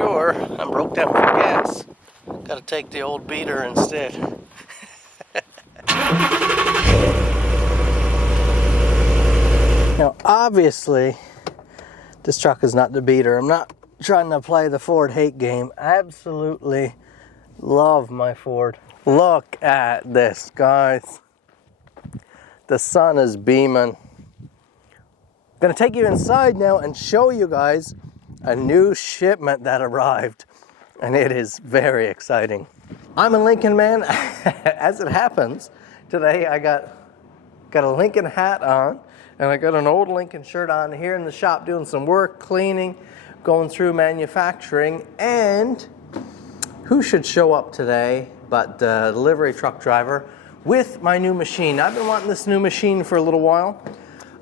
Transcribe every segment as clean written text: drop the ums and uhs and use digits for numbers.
sure. I'm broke down for gas. Gotta take the old beater instead. Now, obviously, this truck is not the beater. I'm not trying to play the Ford hate game. I absolutely love my Ford. Look at this, guys. The sun is beaming. I'm gonna take you inside now and show you guys a new shipment that arrived, and it is very exciting. I'm a Lincoln man. As it happens, today I got a Lincoln hat on, and I got an old Lincoln shirt on here in the shop doing some work, cleaning, going through manufacturing, and who should show up today but the delivery truck driver with my new machine. I've been wanting this new machine for a little while.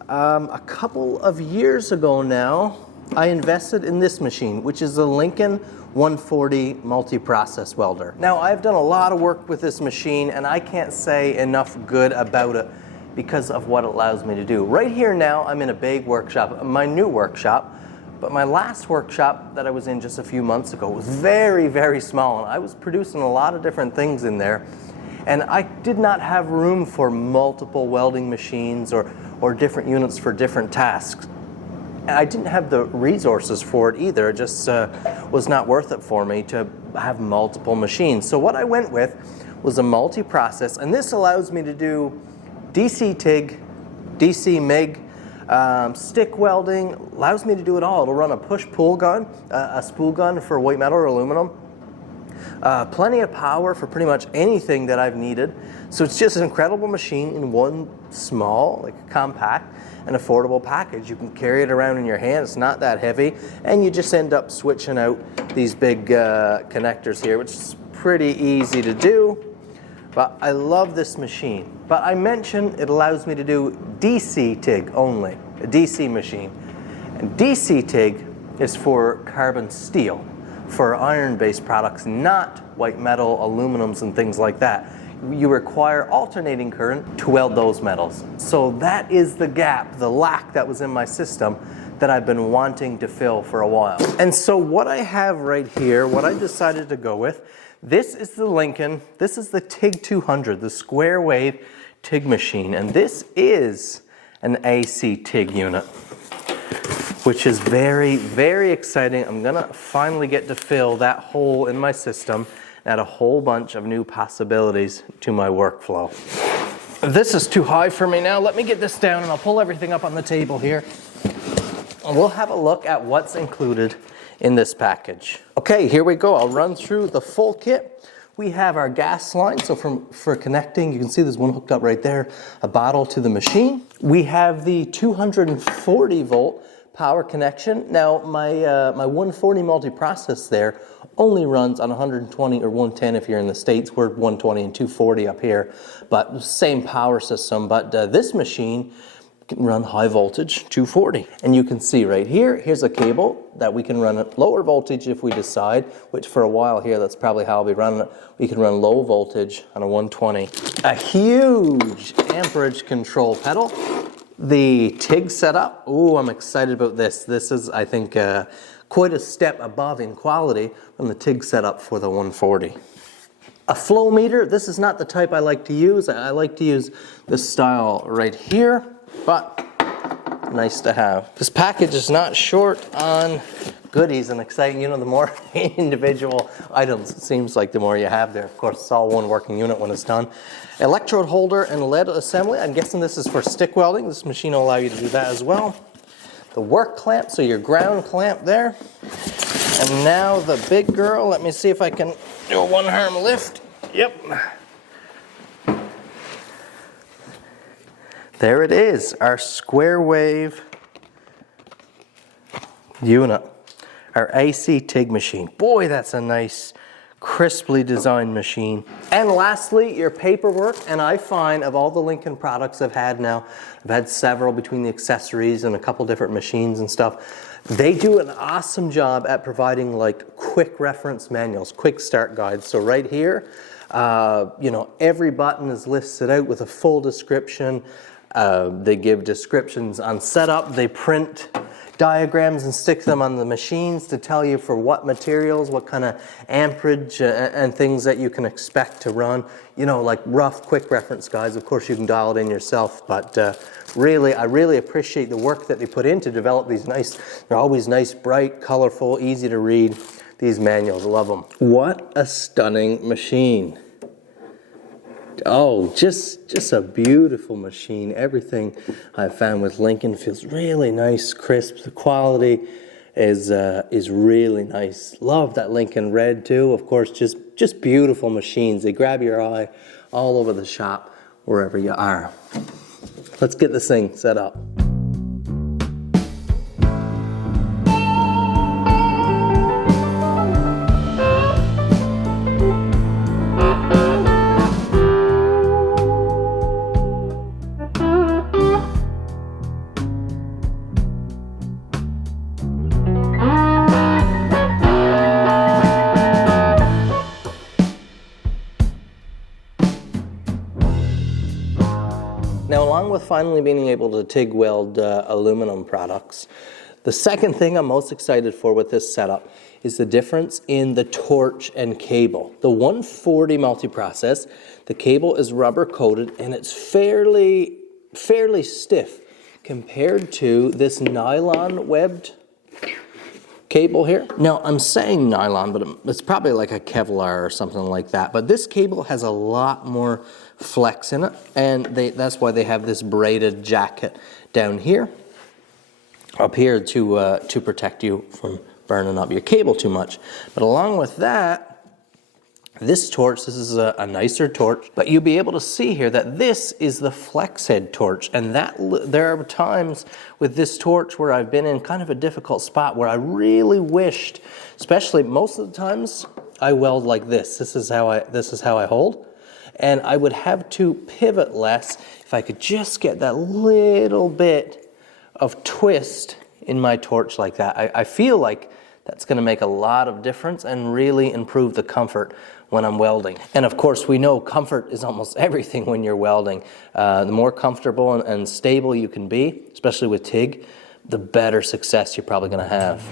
A couple of years ago now, I invested in this machine, which is the Lincoln 140 multi-process welder. Now, I've done a lot of work with this machine, and I can't say enough good about it because of what it allows me to do. Right here now, I'm in a big workshop, my new workshop, but my last workshop that I was in just a few months ago was very, very small, and I was producing a lot of different things in there, and I did not have room for multiple welding machines or different units for different tasks. And I didn't have the resources for it either. It just was not worth it for me to have multiple machines. So what I went with was a multi-process, and this allows me to do DC TIG, DC MIG, stick welding, allows me to do it all. It'll run a push-pull gun, a spool gun for white metal or aluminum. Plenty of power for pretty much anything that I've needed. So it's just an incredible machine in one small, like compact and affordable package. You can carry it around in your hand, it's not that heavy, and you just end up switching out these big connectors here, which is pretty easy to do. But I love this machine. But I mentioned it allows me to do DC TIG only, a DC machine. And DC TIG is for carbon steel, for iron-based products, not white metal, aluminums, and things like that. You require alternating current to weld those metals. So that is the gap, the lack that was in my system that I've been wanting to fill for a while. And so what I have right here, what I decided to go with, this is the Lincoln, this is the TIG 200, the square wave TIG machine, and this is an AC TIG unit, which is very, very exciting. I'm gonna finally get to fill that hole in my system, add a whole bunch of new possibilities to my workflow. This is too high for me now. Let me get this down and I'll pull everything up on the table here. And we'll have a look at what's included in this package. Okay, here we go. I'll run through the full kit. We have our gas line, so for connecting, you can see there's one hooked up right there, a bottle to the machine. We have the 240 volt power connection. Now, my 140 multi-process there only runs on 120 or 110 if you're in the States. We're 120 and 240 up here, but same power system. But this machine can run high voltage 240. And you can see right here, here's a cable that we can run at lower voltage if we decide, which for a while here, that's probably how I'll be running it. We can run low voltage on a 120. A huge amperage control pedal. The TIG setup, ooh, I'm excited about this. This is, I think, quite a step above in quality from the TIG setup for the 140. A flow meter, this is not the type I like to use. I like to use this style right here, but nice to have. This package is not short on goodies and exciting. You know, the more individual items, it seems like the more you have there. Of course, it's all one working unit when it's done. Electrode holder and lead assembly. I'm guessing this is for stick welding. This machine will allow you to do that as well. The work clamp, so your ground clamp there. And now the big girl. Let me see if I can do a one-arm lift. Yep. There it is, our square wave unit, our AC TIG machine. Boy, that's a nice, crisply designed machine. And lastly, your paperwork. And I find of all the Lincoln products I've had now, I've had several between the accessories and a couple different machines and stuff. They do an awesome job at providing like quick reference manuals, quick start guides. So right here, you know, every button is listed out with a full description. They give descriptions on setup. They print diagrams and stick them on the machines to tell you for what materials, what kind of amperage and things that you can expect to run. You know, like rough, quick reference guides. Of course, you can dial it in yourself, but really, I really appreciate the work that they put in to develop these nice, they're always nice, bright, colorful, easy to read, these manuals. I love them. What a stunning machine. Oh, just a beautiful machine. Everything I've found with Lincoln feels really nice, crisp. The quality is really nice. Love that Lincoln red too. Of course, just beautiful machines. They grab your eye all over the shop, wherever you are. Let's get this thing set up. Now, along with finally being able to TIG weld aluminum products, the second thing I'm most excited for with this setup is the difference in the torch and cable. The 140 multi-process, the cable is rubber coated and it's fairly stiff compared to this nylon webbed cable here. Now, I'm saying nylon, but it's probably like a Kevlar or something like that. But this cable has a lot more flex in it, and that's why they have this braided jacket down here, up here to protect you from burning up your cable too much. But along with that, this torch, this is a nicer torch, but you'll be able to see here that this is the flex head torch, and that there are times with this torch where I've been in kind of a difficult spot where I really wished, especially most of the times I weld like this. This is how I hold, and I would have to pivot less if I could just get that little bit of twist in my torch like that. I feel like that's going to make a lot of difference and really improve the comfort when I'm welding. And of course, we know comfort is almost everything when you're welding. The more comfortable and stable you can be, especially with TIG, the better success you're probably going to have.